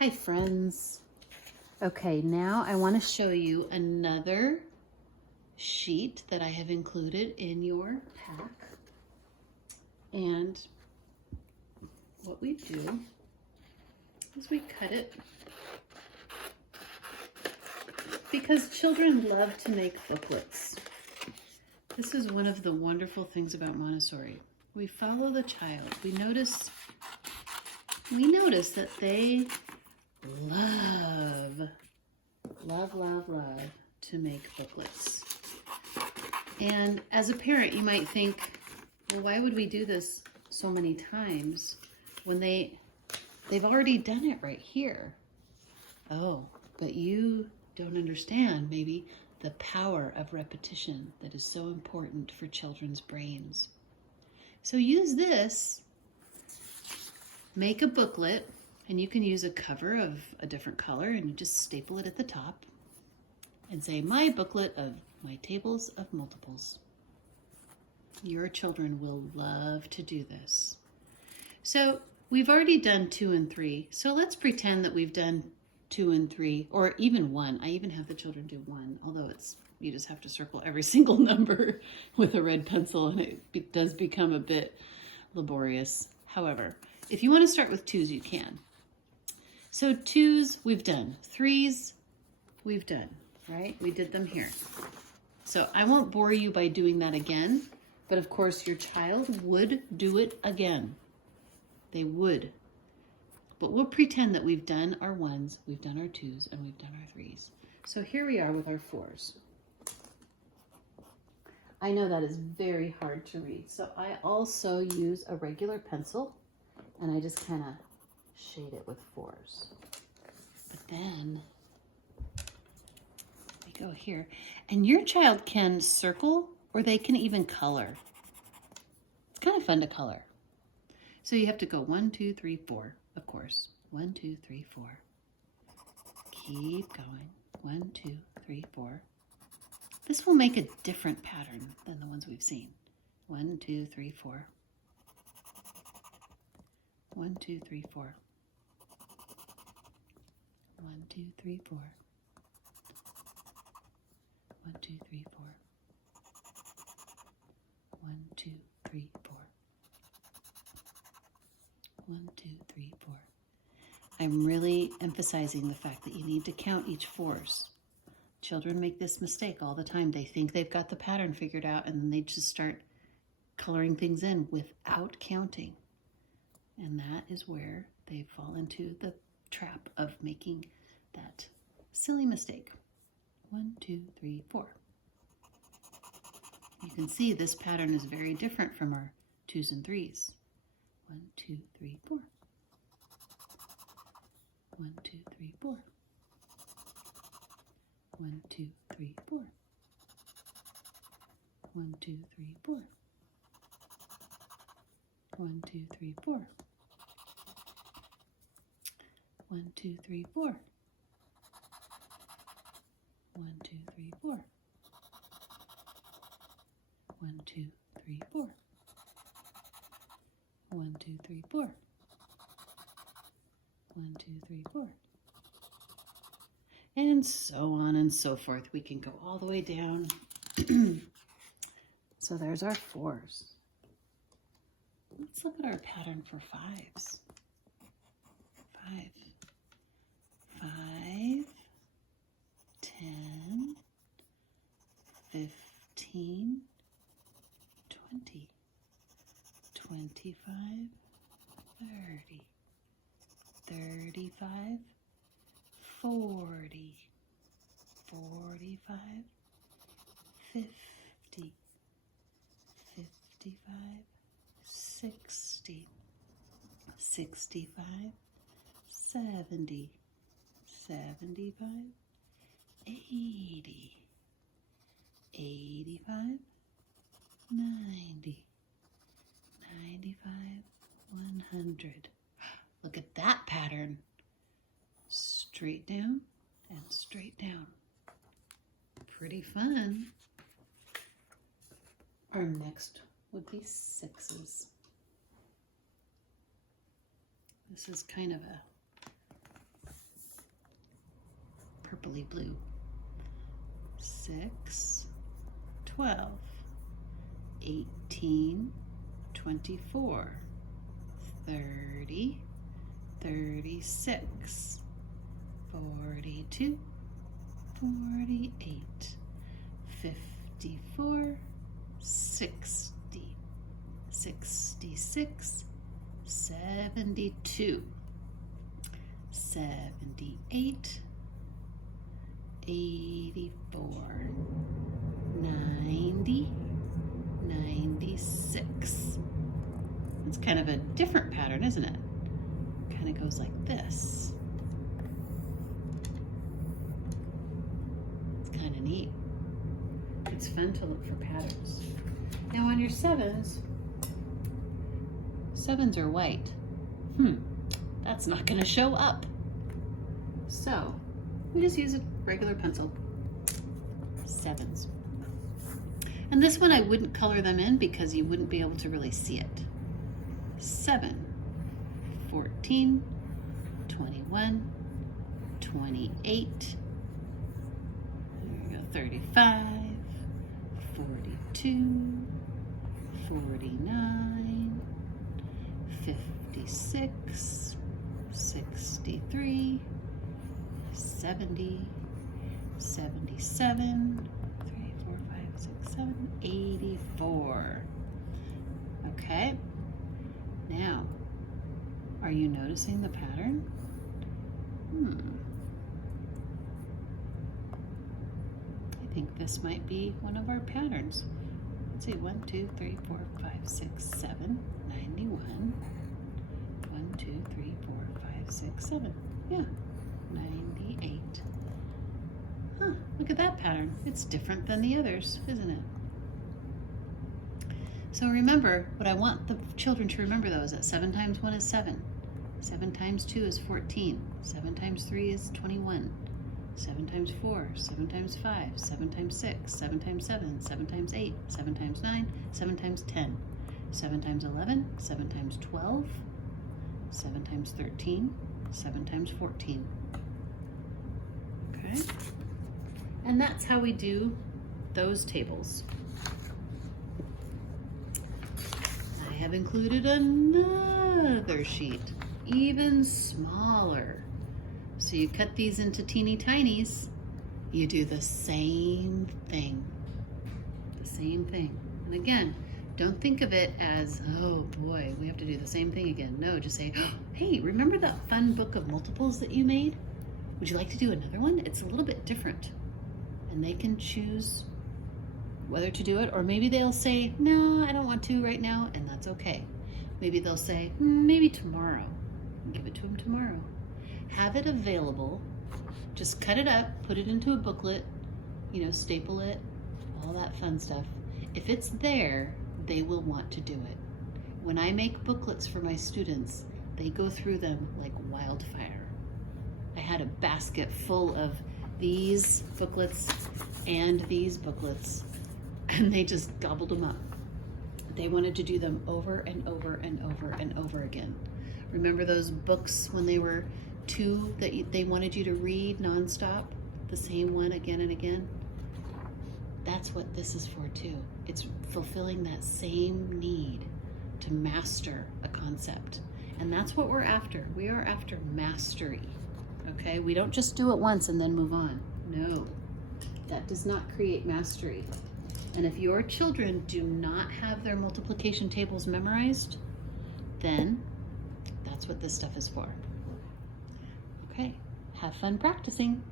Hi friends. Okay, now I want to show you another sheet that I have included in your pack. And what we do is we cut it because children love to make booklets. This is one of the wonderful things about Montessori. We follow the child. We notice that they love to make booklets. And as a parent, you might think, well, why would we do this so many times when they've already done it right here? Oh, but you don't understand maybe the power of repetition that is so important for children's brains. So use this, make a booklet, and you can use a cover of a different color and you just staple it at the top and say, my booklet of my tables of multiples. Your children will love to do this. So we've already done 2 and 3. So let's pretend that we've done 2 and 3, or even 1. I even have the children do 1, although you just have to circle every single number with a red pencil and it does become a bit laborious. However, if you want to start with 2s, you can. So 2s, we've done. 3s, we've done, right? We did them here. So I won't bore you by doing that again, but of course your child would do it again. They would. But we'll pretend that we've done our 1s, we've done our 2s, and we've done our 3s. So here we are with our 4s. I know that is very hard to read, so I also use a regular pencil, and I just kind of shade it with 4s. But then we go here, and your child can circle or they can even color. It's kind of fun to color. So you have to go 1, 2, 3, 4, of course. 1, 2, 3, 4. Keep going. 1, 2, 3, 4. This will make a different pattern than the ones we've seen. 1, 2, 3, 4. 1, 2, 3, 4. 1, 2, 3, 4. 1, 2, 3, 4. 1, 2, 3, 4. 1, 2, 3, 4. I'm really emphasizing the fact that you need to count each 4s. Children make this mistake all the time. They think they've got the pattern figured out and then they just start coloring things in without counting. And that is where they fall into the trap of making that silly mistake. 1, 2, 3, 4. You can see this pattern is very different from our 2s and 3s. 1, 2, 3, 4. 1, 2, 3, 4. 1, 2, 3, 4. 1, 2, 3, 4. 1, 2, 3, 4. 1, 2, 3, 4. 1, 2, 3, 4. 1, 2, 3, 4. 1, 2, 3, 4. 1, 2, 3, 4. And so on and so forth. We can go all the way down. So there's our 4s. Let's look at our pattern for 5s. 5. 5, 10, 15, 20, 25, 30, 35, 40, 45, 50, 55, 60, 65, 70, 75, 80, 85, 90, 95, 100. Look at that pattern. Straight down and straight down. Pretty fun. Our next would be 6s. This is kind of a purpley blue. 6, 12, 18, 24, 30, 36, 42, 48, 54, 60, 66, 72, 78, 84, 90, 96. It's kind of a different pattern, isn't it? Kind of goes like this. It's kind of neat. It's fun to look for patterns. Now on your 7s, 7s are white. That's not going to show up. So we just use a regular pencil. 7s. And this one I wouldn't color them in because you wouldn't be able to really see it. 7, 14, 21, 28, there we go, 35, 42, 49, 56, 63, 70, 77, 3, 4, 5, 6, 7, 84. Okay, now, are you noticing the pattern? I think this might be one of our patterns. Let's see, 1, 2, 3, 4, 5, 6, 7, 91. 1, 2, 3, 4, 5, 6, 7. Yeah, 98. Look at that pattern. It's different than the others, isn't it? So remember, what I want the children to remember though is that 7 times 1 is 7. 7 times 2 is 14. 7 times 3 is 21. 7 times 4, 7 times 5, 7 times 6, 7 times 7, 7 times 8, 7 times 9, 7 times 10. 7 times 11, 7 times 12, 7 times 13, 7 times 14. Okay? And that's how we do those tables. I have included another sheet, even smaller. So you cut these into teeny tinies, you do the same thing. The same thing. And again, don't think of it as, oh boy, we have to do the same thing again. No, just say, oh, hey, remember that fun book of multiples that you made? Would you like to do another one? It's a little bit different. And they can choose whether to do it, or maybe they'll say, no, I don't want to right now, and that's okay. Maybe they'll say, maybe tomorrow. Give it to them tomorrow. Have it available. Just cut it up, put it into a booklet, staple it, all that fun stuff. If it's there, they will want to do it. When I make booklets for my students, they go through them like wildfire. I had a basket full of these booklets and these booklets, and they just gobbled them up. They wanted to do them over and over and over and over again. Remember those books when they were 2 that they wanted you to read nonstop? The same one again and again? That's what this is for too. It's fulfilling that same need to master a concept. And that's what we're after. We are after mastery. Okay? We don't just do it once and then move on. No. That does not create mastery. And if your children do not have their multiplication tables memorized, then that's what this stuff is for. Okay, have fun practicing.